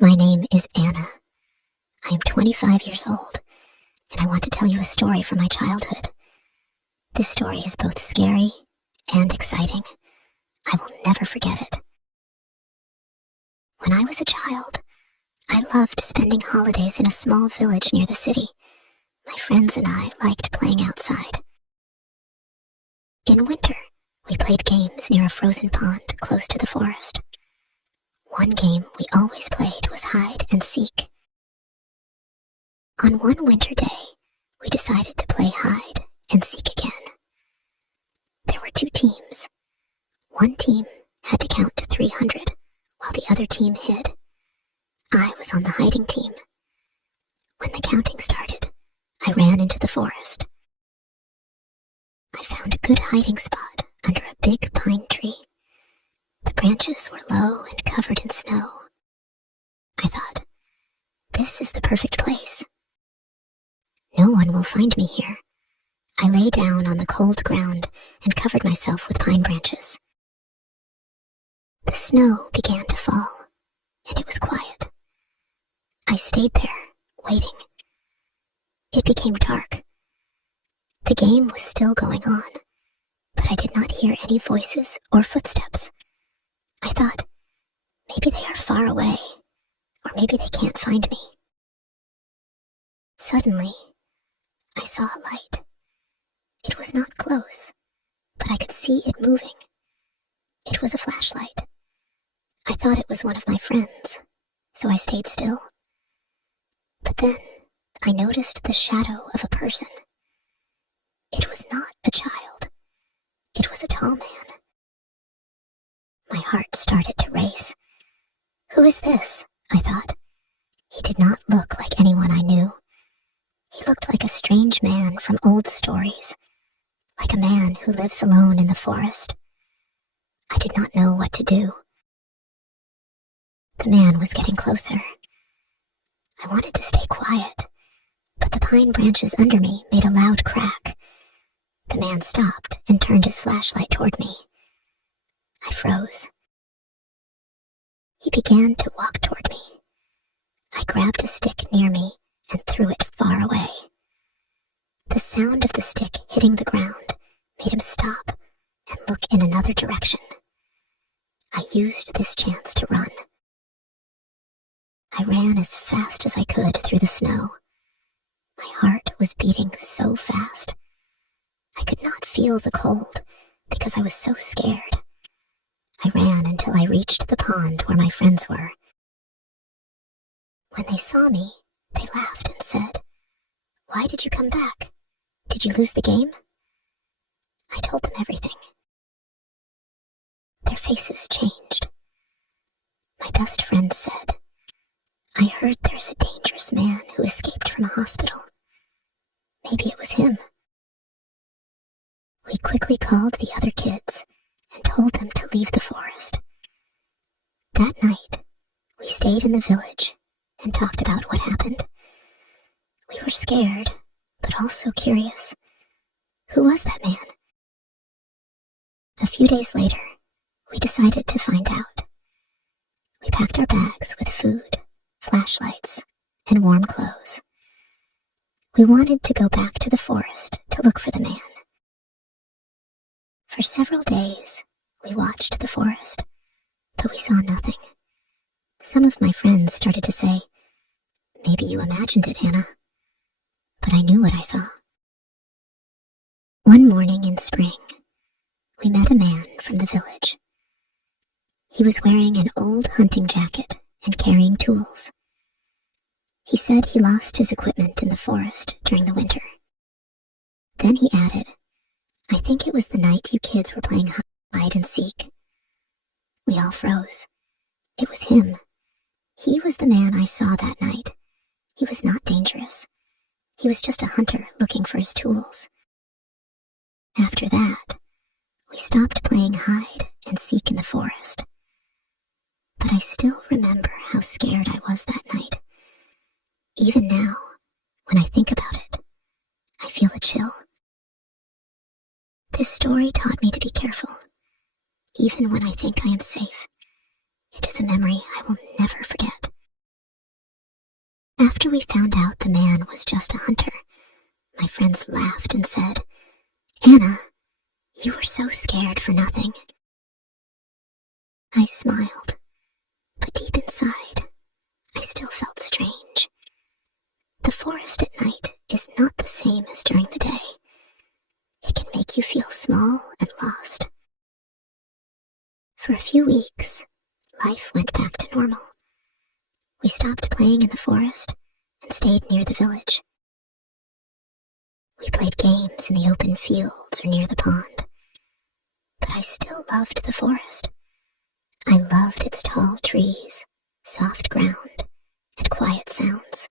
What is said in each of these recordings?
My name is Anna. I am 25 years old, and I want to tell you a story from my childhood. This story is both scary and exciting. I will never forget it. When I was a child, I loved spending holidays in a small village near the city. My friends and I liked playing outside. In winter, we played games near a frozen pond close to the forest. One game we always played was hide and seek. On one winter day, we decided to play hide and seek again. There were two teams. One team had to count to 300, while the other team hid. I was on the hiding team. When the counting started, I ran into the forest. I found a good hiding spot under a big pine tree. The branches were low and covered in snow. I thought, this is the perfect place. No one will find me here. I lay down on the cold ground and covered myself with pine branches. The snow began to fall, and it was quiet. I stayed there, waiting. It became dark. The game was still going on, but I did not hear any voices or footsteps. I thought, maybe they are far away, or maybe they can't find me. Suddenly, I saw a light. It was not close, but I could see it moving. It was a flashlight. I thought it was one of my friends, so I stayed still. But then, I noticed the shadow of a person. It was not a child. It was a tall man. My heart started to race. Who is this? I thought. He did not look like anyone I knew. He looked like a strange man from old stories, like a man who lives alone in the forest. I did not know what to do. The man was getting closer. I wanted to stay quiet, but the pine branches under me made a loud crack. The man stopped and turned his flashlight toward me. I froze. He began to walk toward me. I grabbed a stick near me and threw it far away. The sound of the stick hitting the ground made him stop and look in another direction. I used this chance to run. I ran as fast as I could through the snow. My heart was beating so fast. I could not feel the cold because I was so scared. I ran until I reached the pond where my friends were. When they saw me, they laughed and said, "Why did you come back? Did you lose the game?" I told them everything. Their faces changed. My best friend said, "I heard there's a dangerous man who escaped from a hospital. Maybe it was him." We quickly called the other kids and told them to leave the forest. That night, we stayed in the village and talked about what happened. We were scared, but also curious. Who was that man? A few days later, we decided to find out. We packed our bags with food, flashlights, and warm clothes. We wanted to go back to the forest to look for the man. For several days, we watched the forest, but we saw nothing. Some of my friends started to say, "Maybe you imagined it, Anna." But I knew what I saw. One morning in spring, we met a man from the village. He was wearing an old hunting jacket and carrying tools. He said he lost his equipment in the forest during the winter. Then he added, "I think it was the night you kids were playing hide and seek." We all froze. It was him. He was the man I saw that night. He was not dangerous. He was just a hunter looking for his tools. After that, we stopped playing hide and seek in the forest. But I still remember how scared I was that night. Even now, when I think about it, I feel a chill. This story taught me to be careful, even when I think I am safe. It is a memory I will never forget. After we found out the man was just a hunter, my friends laughed and said, "Anna, you were so scared for nothing." I smiled, but deep inside, I still felt strange. The forest at night is not the same as during the day. It can make you feel small and lost. For a few weeks, life went back to normal. We stopped playing in the forest and stayed near the village. We played games in the open fields or near the pond. But I still loved the forest. I loved its tall trees, soft ground, and quiet sounds.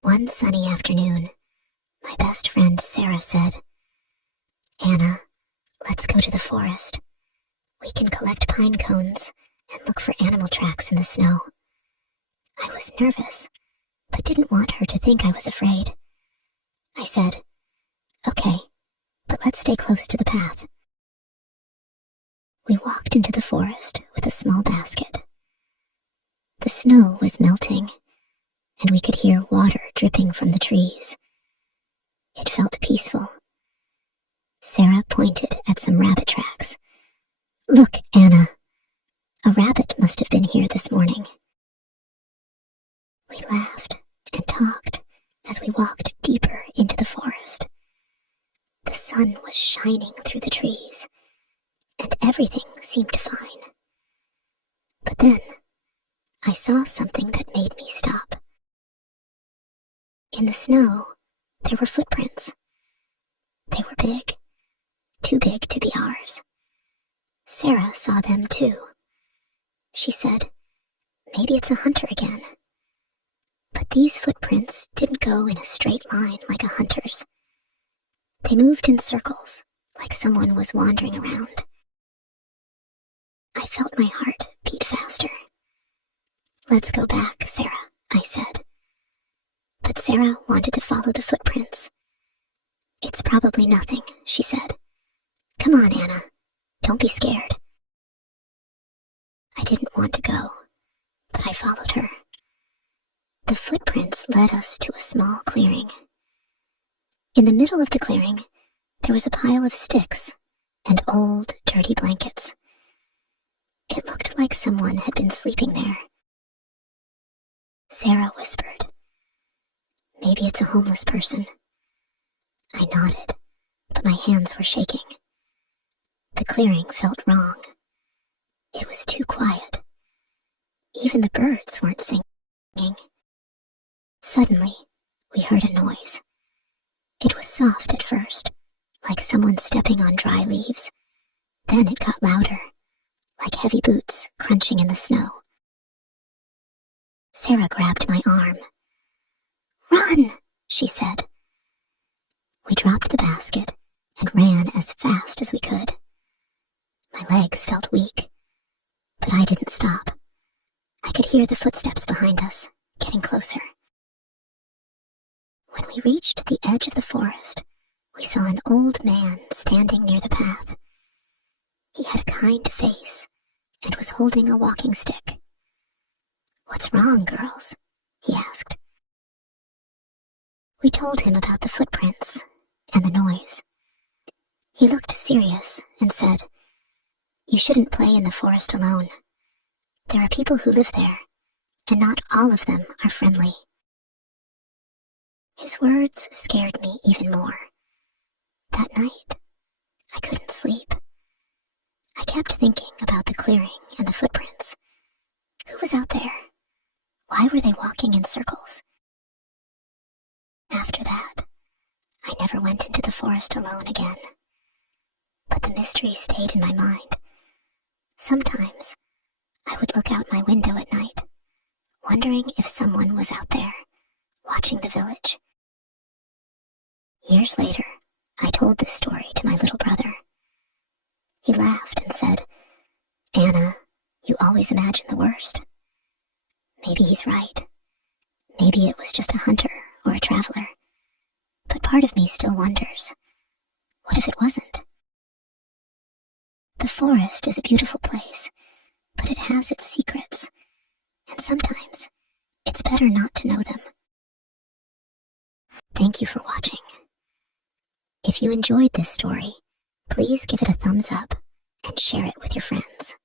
One sunny afternoon, my best friend Sarah said, "Anna, let's go to the forest. We can collect pine cones and look for animal tracks in the snow." I was nervous, but didn't want her to think I was afraid. I said, "Okay, but let's stay close to the path." We walked into the forest with a small basket. The snow was melting, and we could hear water dripping from the trees. It felt peaceful. Sarah pointed at some rabbit tracks. "Look, Anna, a rabbit must have been here this morning." We laughed and talked as we walked deeper into the forest. The sun was shining through the trees, and everything seemed fine. But then, I saw something that made me stop. In the snow, there were footprints. They were big, too big to be ours. Sarah saw them too. She said, "Maybe it's a hunter again." But these footprints didn't go in a straight line like a hunter's. They moved in circles, like someone was wandering around. I felt my heart beat faster. "Let's go back, Sarah," I said. But Sarah wanted to follow the footprints. "It's probably nothing," she said. "Come on, Anna. Don't be scared." I didn't want to go, but I followed her. The footprints led us to a small clearing. In the middle of the clearing, there was a pile of sticks and old, dirty blankets. It looked like someone had been sleeping there. Sarah whispered, "Maybe it's a homeless person." I nodded, but my hands were shaking. The clearing felt wrong. It was too quiet. Even the birds weren't singing. Suddenly, we heard a noise. It was soft at first, like someone stepping on dry leaves. Then it got louder, like heavy boots crunching in the snow. Sarah grabbed my arm. "Run!" she said. We dropped the basket and ran as fast as we could. My legs felt weak, but I didn't stop. I could hear the footsteps behind us, getting closer. When we reached the edge of the forest, we saw an old man standing near the path. He had a kind face and was holding a walking stick. "What's wrong, girls?" he asked. We told him about the footprints and the noise. He looked serious and said, "You shouldn't play in the forest alone. There are people who live there, and not all of them are friendly." His words scared me even more. That night, I couldn't sleep. I kept thinking about the clearing and the footprints. Who was out there? Why were they walking in circles? After that, I never went into the forest alone again. But the mystery stayed in my mind. Sometimes, I would look out my window at night, wondering if someone was out there, watching the village. Years later, I told this story to my little brother. He laughed and said, "Anna, you always imagine the worst." Maybe he's right. Maybe it was just a hunter or a traveler. But part of me still wonders, what if it wasn't? The forest is a beautiful place, but it has its secrets, and sometimes it's better better not to know them. Thank you for watching. If you enjoyed this story, please give it a thumbs up and share it with your friends.